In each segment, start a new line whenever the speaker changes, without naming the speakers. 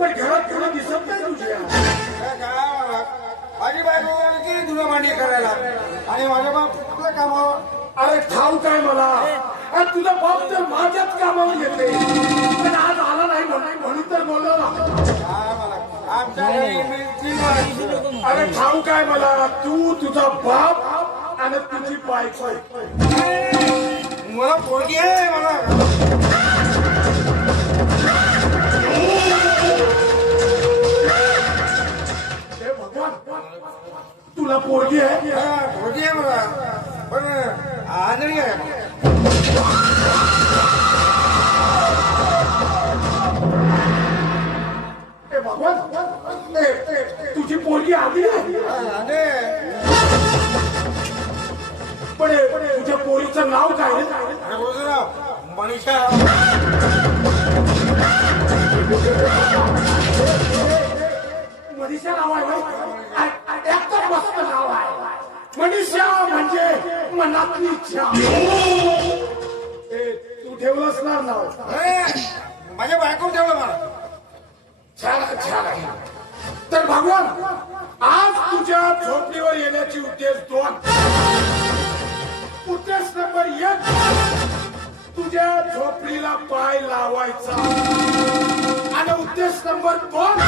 पण घरात कोणी दिसत नाही तुझ्या.
माझी बायको गेली तुला मांडी करायला. आणि माझ्या बाप आपल्या कामावर
अरे ठाऊ काय मला. आणि तुझा बाप तर माझ्याच कामावर येते. पण आज आला नाही म्हणून म्हणून तर बोललो ना
काय मला? आमच्या घरी
अरे ठाऊ काय मला. तू तुझा बाप आणि तुझी बायको
मला पोरगी आहे मला. मनीषा
नाव आहे एकदम मस्त नाव आहे. मनीषा म्हणजे मनातली इच्छा. तू ठेवलंस ना नाव.
माझ्या बायको ठेवलं मला.
छान छान. आहे तर भगवान आज तुझ्या झोपडीवर येण्याची उद्देश दोन. उद्देश नंबर एक तुझ्या झोपडीला पाय लावायचा. आणि उद्देश नंबर दोन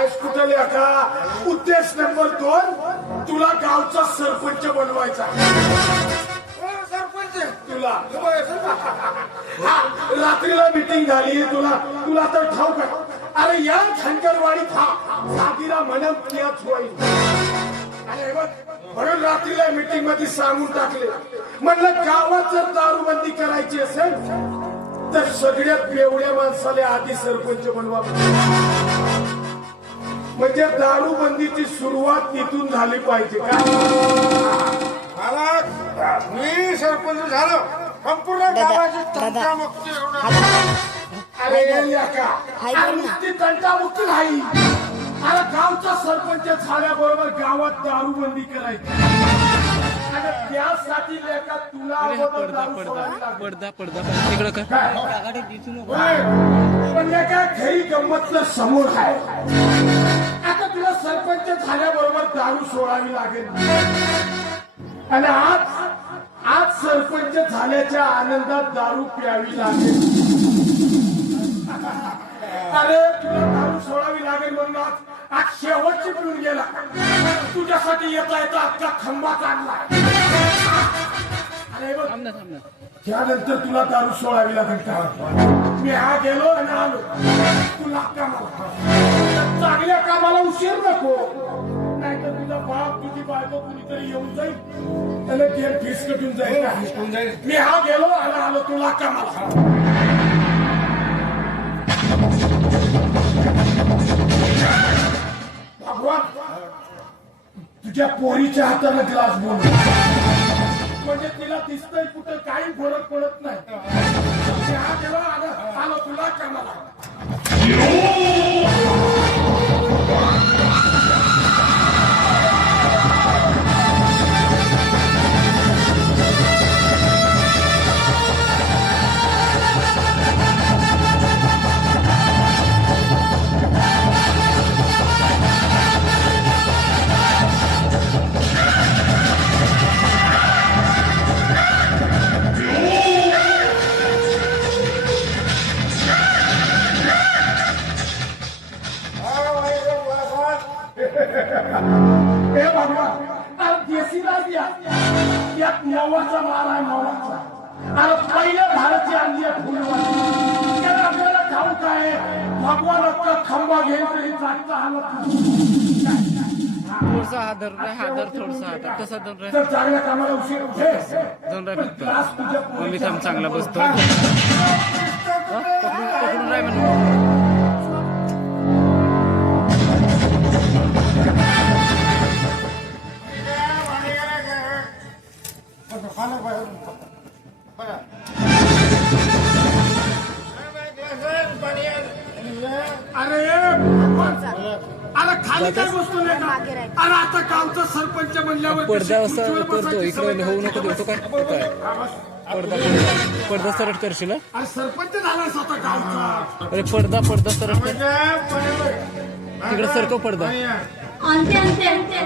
हाय कुठले का उद्देश नंबर दोन तुला गावचा सरपंच बनवायचा
सरपंच?
तुला. रात्रीला मिटिंग झाली तुला तुला तर ठाऊक आहे. अरे या धनगरवाडी था साधीला म्हणून पुण्यात होईल. म्हणून रात्रीला मिटिंगमध्ये सांगून टाकले. म्हणलं गावात जर दारूबंदी करायची असेल तर सगळ्यात बेवड्या माणसाला आधी सरपंच बनवा. म्हणजे दारूबंदीची सुरुवात तिथून झाली पाहिजे का?
मला मी सरपंच झालो. संपूर्ण गावाची तंटामुक्ती.
अरे नुसती तंटामुक्ती नाही. अरे गावचा सरपंच झाल्याबरोबर गावात दारूबंदी करायची. आणि त्यासाठी लेका तुला अगोदर
पडदा
दारू
पडदा.
सोडावी लागेल.
पडदा पडदा. पडदा तिकडं
काय? पण लेका घरी गंमतलं समोर आहे. सरपंच झाल्याबरोबर दारू सोडावी लागेल. आणि आज आज सरपंच झाल्याच्या आनंदात दारू प्यावी लागेल. अरे तुला दारू सोडावी लागेल म्हणून आज आज शेवटची पिऊन गेला. तुझ्यासाठी येता येता आजचा खंबा काढला. अरे बघ. त्यानंतर तुला दारू सोडावी लागेल का मी हा गेलो आणि आलो. तुला कामाला चांगल्या कामाला उशीर नको. नाहीतर तुझा बाप तुझी बायको कुणीतरी येऊन जाईल. त्याला गेम फीस कटून जाईल?
हिसकून जाईल.
मी हा गेलो आणि आलो. तुला कामाला भगवान तुझ्या पोरीच्या हाताने ग्लास बोल म्हणजे तिला दिसतंय कुठं काही फरक पडत नाही. हा तेव्हा आलं आलं तुला कामाला.
थोडसा हा धर रे, हा धर थोडसा हा तसा धर रे?
जर चांगल्या कामाला उशीर घे
धरून राय फक्त.
ग्लास तुझ्या
मग मी थांब चांगला बसतो. पकडून पकडून राय म्हणून.
अरे! अरे खाली काय बसतो नाही का? अरे आता गावचा सरपंच म्हणल्यावर
पडदा असा करतो इकडे होऊ नको देतो काय? काय? पडदा पडदा सरट करशील?
अरे सरपंच झालास आता गावचा
अरे पडदा पडदा सरट कर.
म्हणजे पाणी-
तिकडे सरकव पडदा.
अंते अंते अंते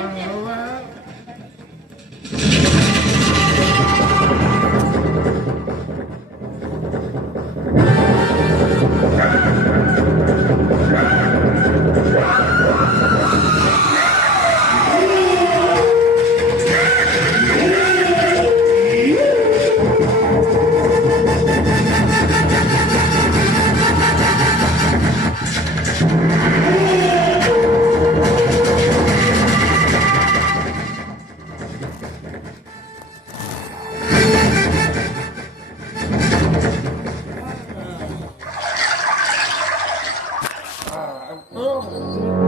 अंते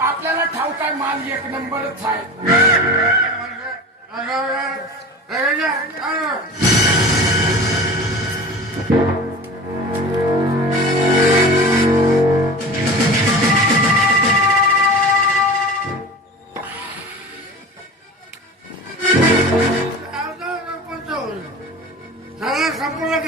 आपल्याला ठाऊक आहे माल एक नंबरच आहे
संपूर्ण अगं, अगं, अगं. संपूर्ण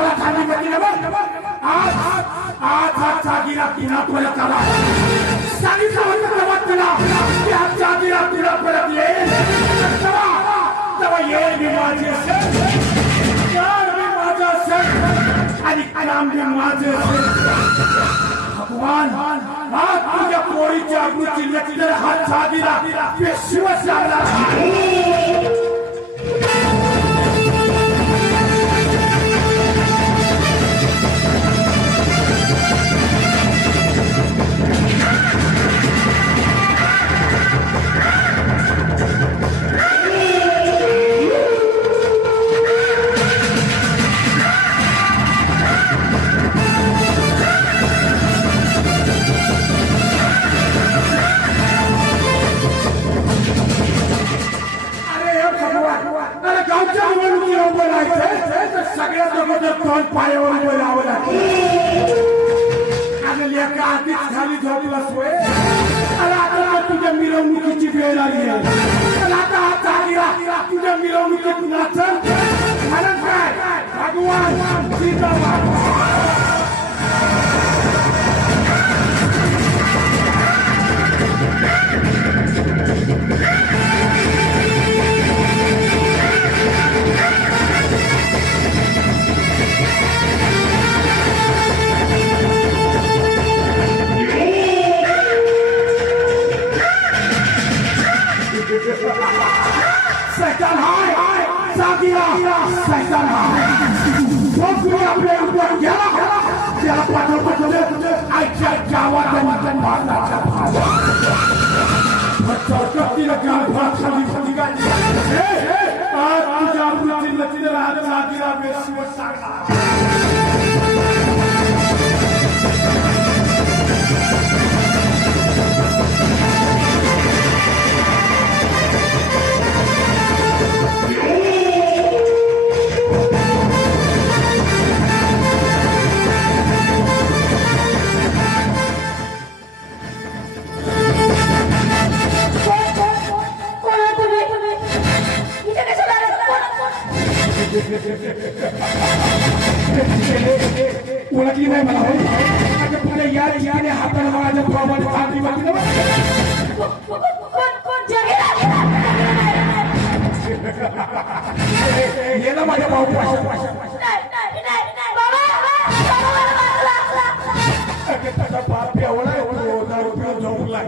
माझ्या
कानफळा खाली मध्ये आज आज हा जागीरा तिला परत आला सांगितलं होतं तेव्हा तुला की हा जागीरा तुला परत येईल तेव्हा तेव्हा येईल मी माझे सण कर मी माझा सण आणि काम मी माझे भगवान हा तुझ्या पोळीच्या अग्नीची लेक्चर हा जागीरा सगळ्यात अगोदर तोंड पायावर उभं राहावं लागतं. अरे लेका आधीच खाली झोपलास होय आता तुझ्या मिरवणुकीची वेळ आली आहे. आता हा चालीला तुझ्या मिरवणुकीत नाचल म्हणत काय भगवान सीताराम तुझ्या अमृती नदीला राहत सागिरा ओळखली नाही मला होय? आता पुढे या याने हाताला माझ्या भावाने खांदी वाटली ना बा. ये ना माझ्या भाऊ पाशा पाशा
नाही नाही
बाप एवढा एवढा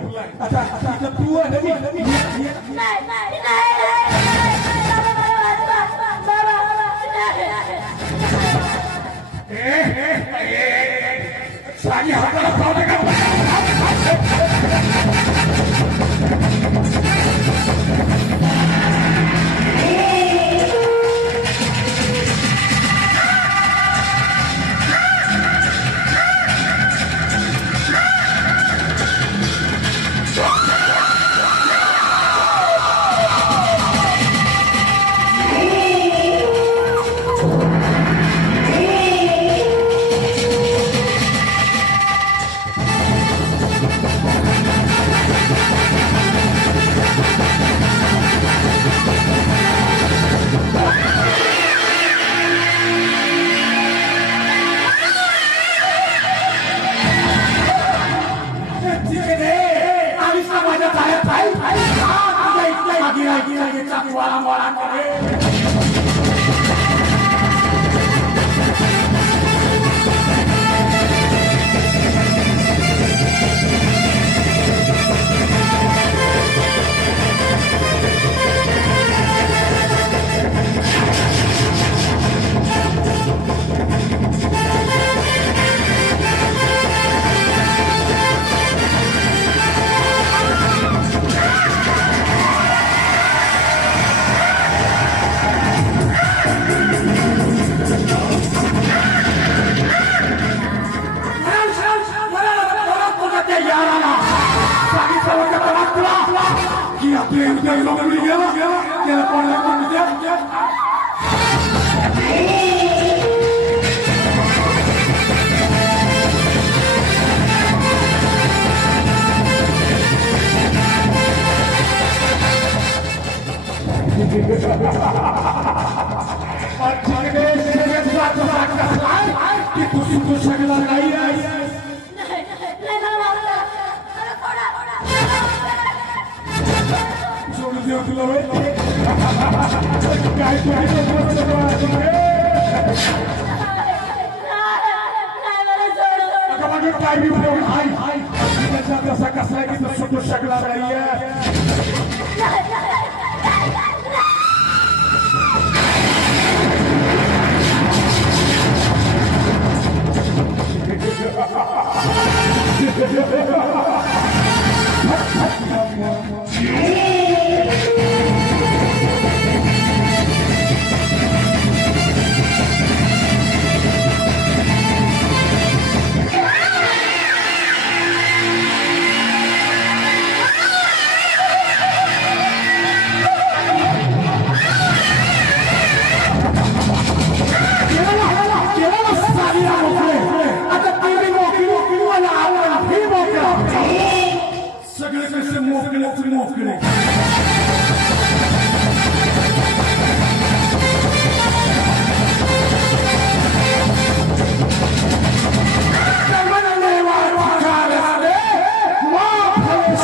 आता तू आणि you're while I'm, while while I'm, while की तुझी तू सगळा नाही आहे सोडून देऊ तुला होय? काय काय काय बी बोलून हाय हाय